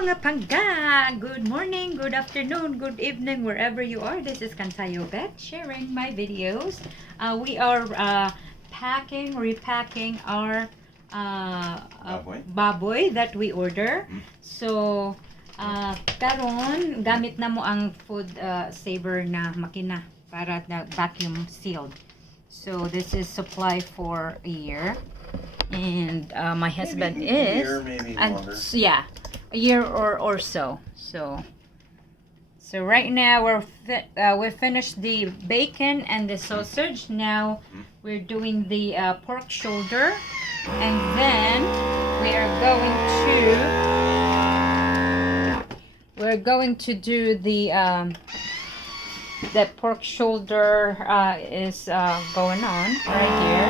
mga pangga! Good morning, good afternoon, good evening, wherever you are. This is Kansayo Bet, sharing my videos. We are repacking our baboy that we order. So, karon gamit na mo ang food saver na makina para na vacuum sealed. So, this is supply for a year. And my husband maybe is... a year, maybe longer. Yeah, a year or so. So right now we finished the bacon and the sausage. Now we're doing the pork shoulder, and then we're going to do the pork shoulder is going on right here.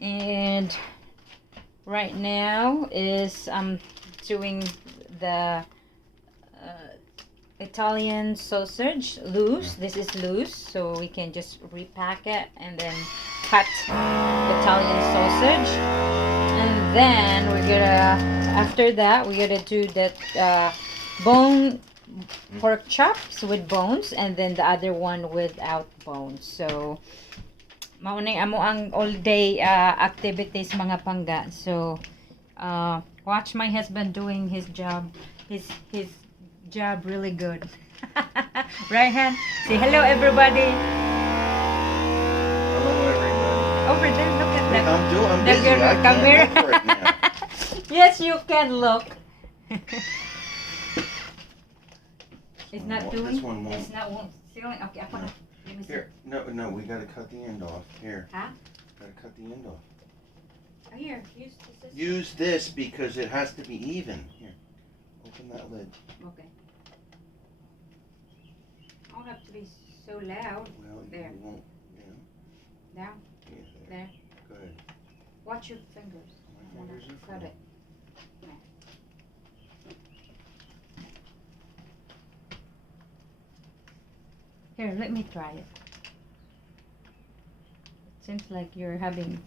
And right now is doing the Italian sausage loose. This is loose, so we can just repack it and then cut Italian sausage. And then after that we're gonna do that bone pork chops with bones, and then the other one without bones. So maunay amo ang all day activities mga pangga. So watch my husband doing his job really good. Right hand, say hello everybody. Hello everybody. Over there, look at that. I'm busy. I can't look right now. Yes, you can look. It's not doing. This one won't. It's not sealing. Okay, ako na. Here, no, we gotta cut the end off. Here. Huh? Gotta cut the end off. Oh, here, use this. Use this because it has to be even. Here, open that lid. Okay. I don't have to be so loud. Well, There. you won't. Down. Yeah, There. Good. Watch your fingers. My fingers are Cut full. it. Here, let me try it. It seems like you're having...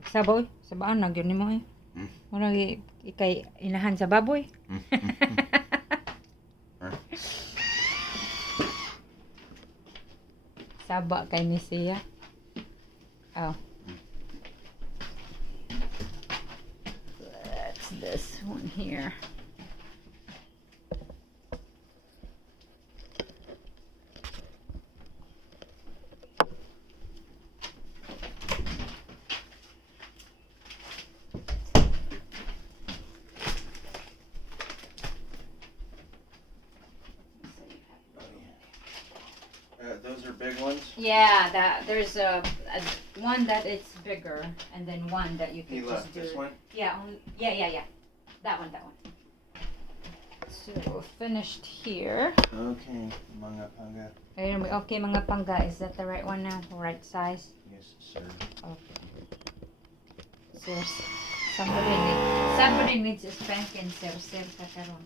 Pagsaboy, sabaan na gyud nimo eh. Murag ikay inahan sa baboy. Saba kay ni siya. Oh. That's this one here. Those are big ones? Yeah, there's a one that it's bigger, and then one that you can He just left do. this one? Yeah, yeah. That one. So we're finished here. Okay, mga panga. Okay, mga pangga, is that the right one now? Right size? Yes, sir. Okay. So somebody needs a spanking, sir kakaron.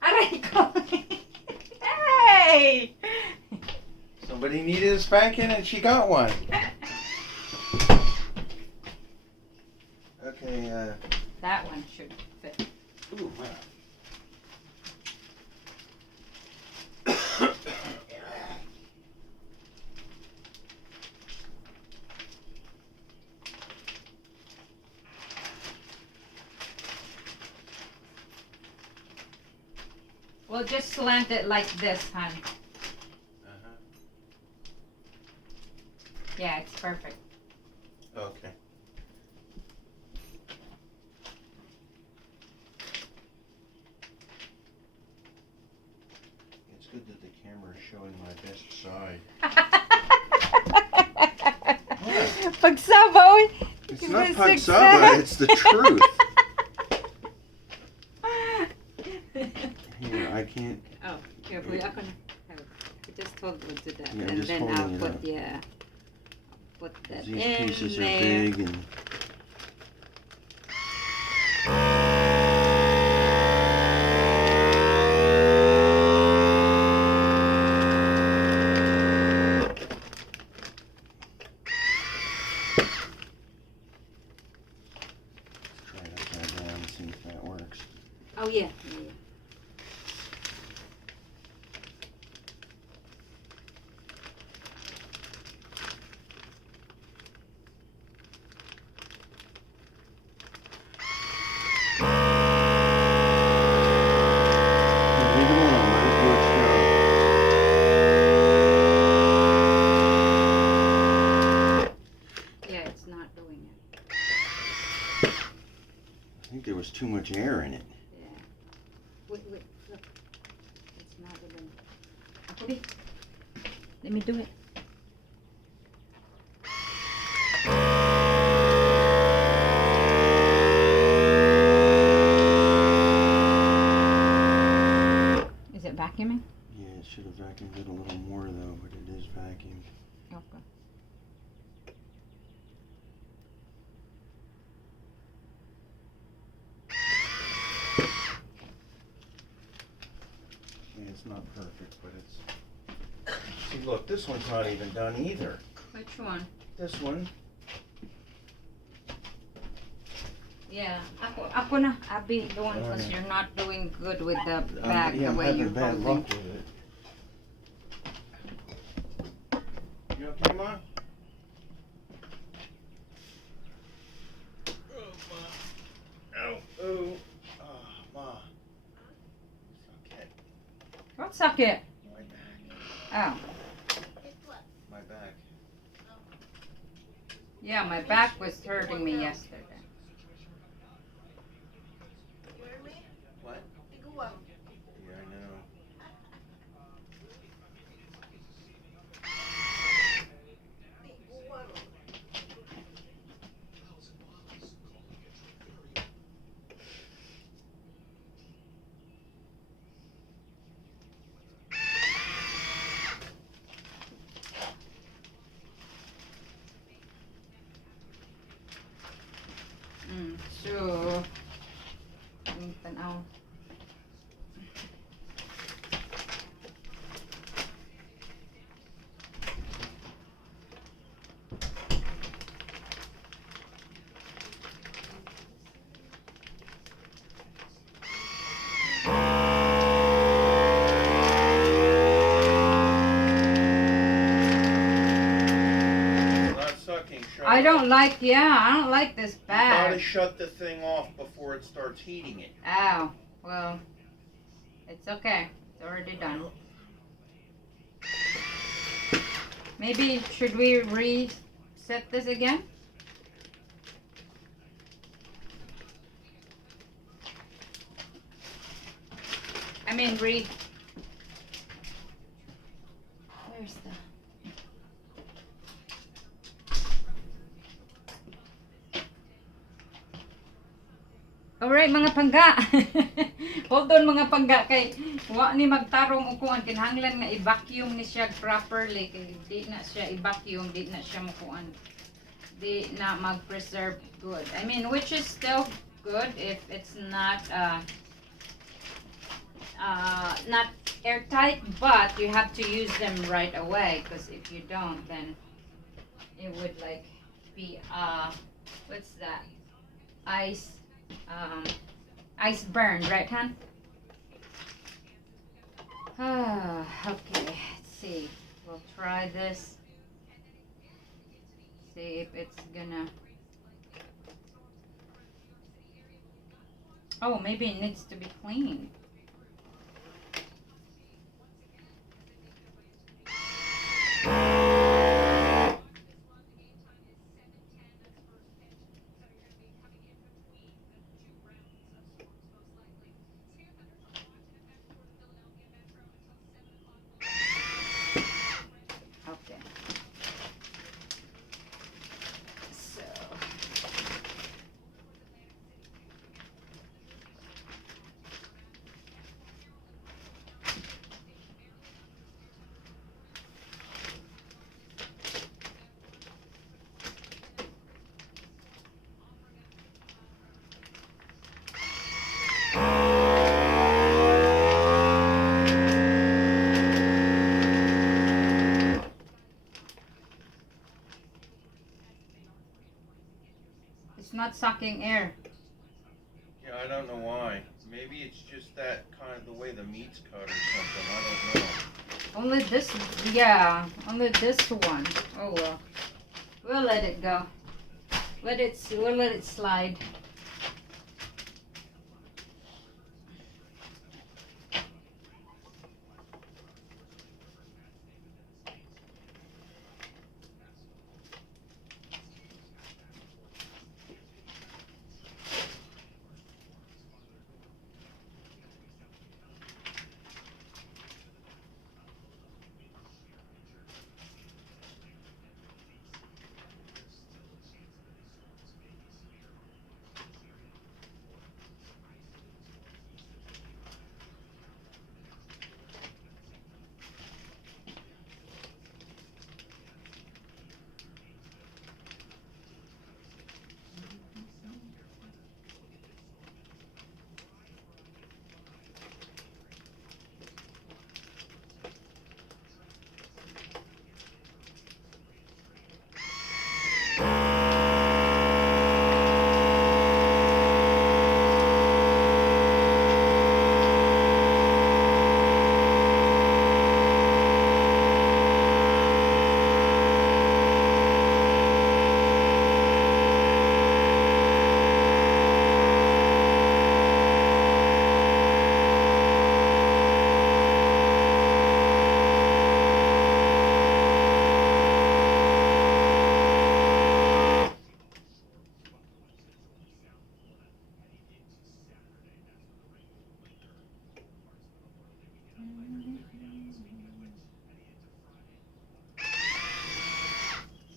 Aray ko! Hey! Somebody needed a spanking and she got one. Okay, That one should fit. ooh, wow. Well, just slant it like this, hon. Yeah, it's perfect. Okay. It's good that the camera is showing my best side. Pagsabaw! It's not pagsaba, it's the truth. Here, I can't. Oh, careful. I just told you to do that. Yeah, I'm and just then holding I'll it put, up. yeah. put that These in pieces are there. big and try it upside down and see if that works. Oh yeah. Leave it alone, let it do its job. Yeah, it's not doing it. I think there was too much air in it. Yeah. Wait, look. It's not even. Okay. Let me do it. Is it vacuuming? Yeah, it should have vacuumed it a little more though, but it is vacuumed. Okay. Yeah, it's not perfect, but it's... See, look, this one's not even done either. Which one? This one. Yeah, ako na. I'll be the one because Okay. you're not doing good with the bag Yeah, the I'm way you're having bad holding. luck with it. You okay, Ma? Oh, Ma. Ow. Oh. Ah, Ma. Suck it. What suck it? My back. Oh, My back. yeah, my back was hurting me yesterday. What? Yeah, I know. So, yung tanaw. Not sucking. Shut I it don't off. like this You gotta bag. shut the thing off before it starts heating it. Oh, well, it's okay. It's already done. Maybe, should we reset this again? I mean, Where's the... Alright mga pangga. Hold on mga pangga kay wa ni magtarong ukuan kinahanglan nga i-vacuum ni siya properly kay di na siya i-vacuum, di na siya mukuan. Di na mag-preserve good. I mean, which is still good if it's not not airtight, but you have to use them right away because if you don't then it would like be what's that? Ice burn, right, hon? Okay, let's see. We'll try this. See if it's gonna... Oh, maybe it needs to be cleaned. Okay. So... It's not sucking air. Yeah, I don't know why. Maybe it's just that kind of the way the meat's cut or something. I don't know. Only this, yeah, only this one. Oh well. We'll let it go. We'll let it slide.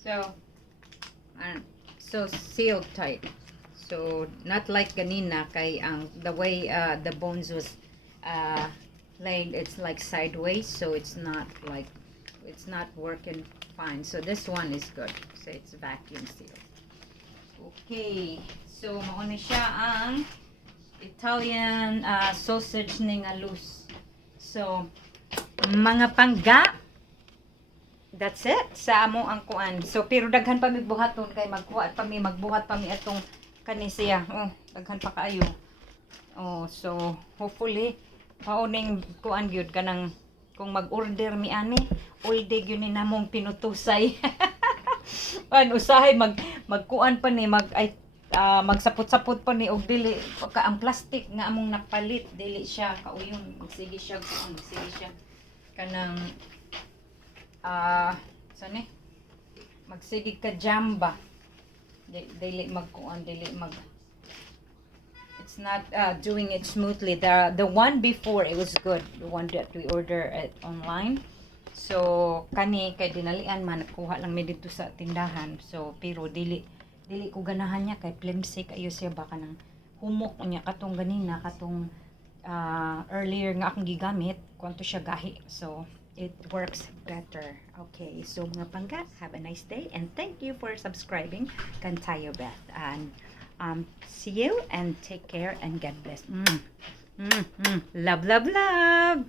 So, so sealed tight. So not like ganina kay ang the way the bones was laid, it's like sideways, so it's not working fine. So this one is good. So it's vacuum sealed. Okay. So mauna siya ang Italian sausage ning loose. So mga pangga, that's it sa amo ang kuan. So pero daghan pa mi buhaton kay magbuhat pa mi atong kanisiya. Oh, daghan pa kaayo. Oh, so hopefully pauning kuan gyud kanang kung mag-order mi ani, all day gyud ni namong pinutusay. An usahay magkuan pa ni magsapot-sapot pa ni og dili ka ang plastic nga among napalit, dili siya kauyon, sige siya kanang sani magsigig ka jamba, dili magkuan, it's not doing it smoothly. The one before, it was good, the one that we order at online. So kani kay dinalian man, nakuha lang mi dito sa tindahan. So pero dili ko ganahan niya kay flimsy kayo siya, baka nang humok niya katong ganina, katong earlier nga akong gigamit kwanto siya gahi. So it works better. Okay, so mga pangga, have a nice day and thank you for subscribing kan tayo Beth, and see you and take care and God bless. Love.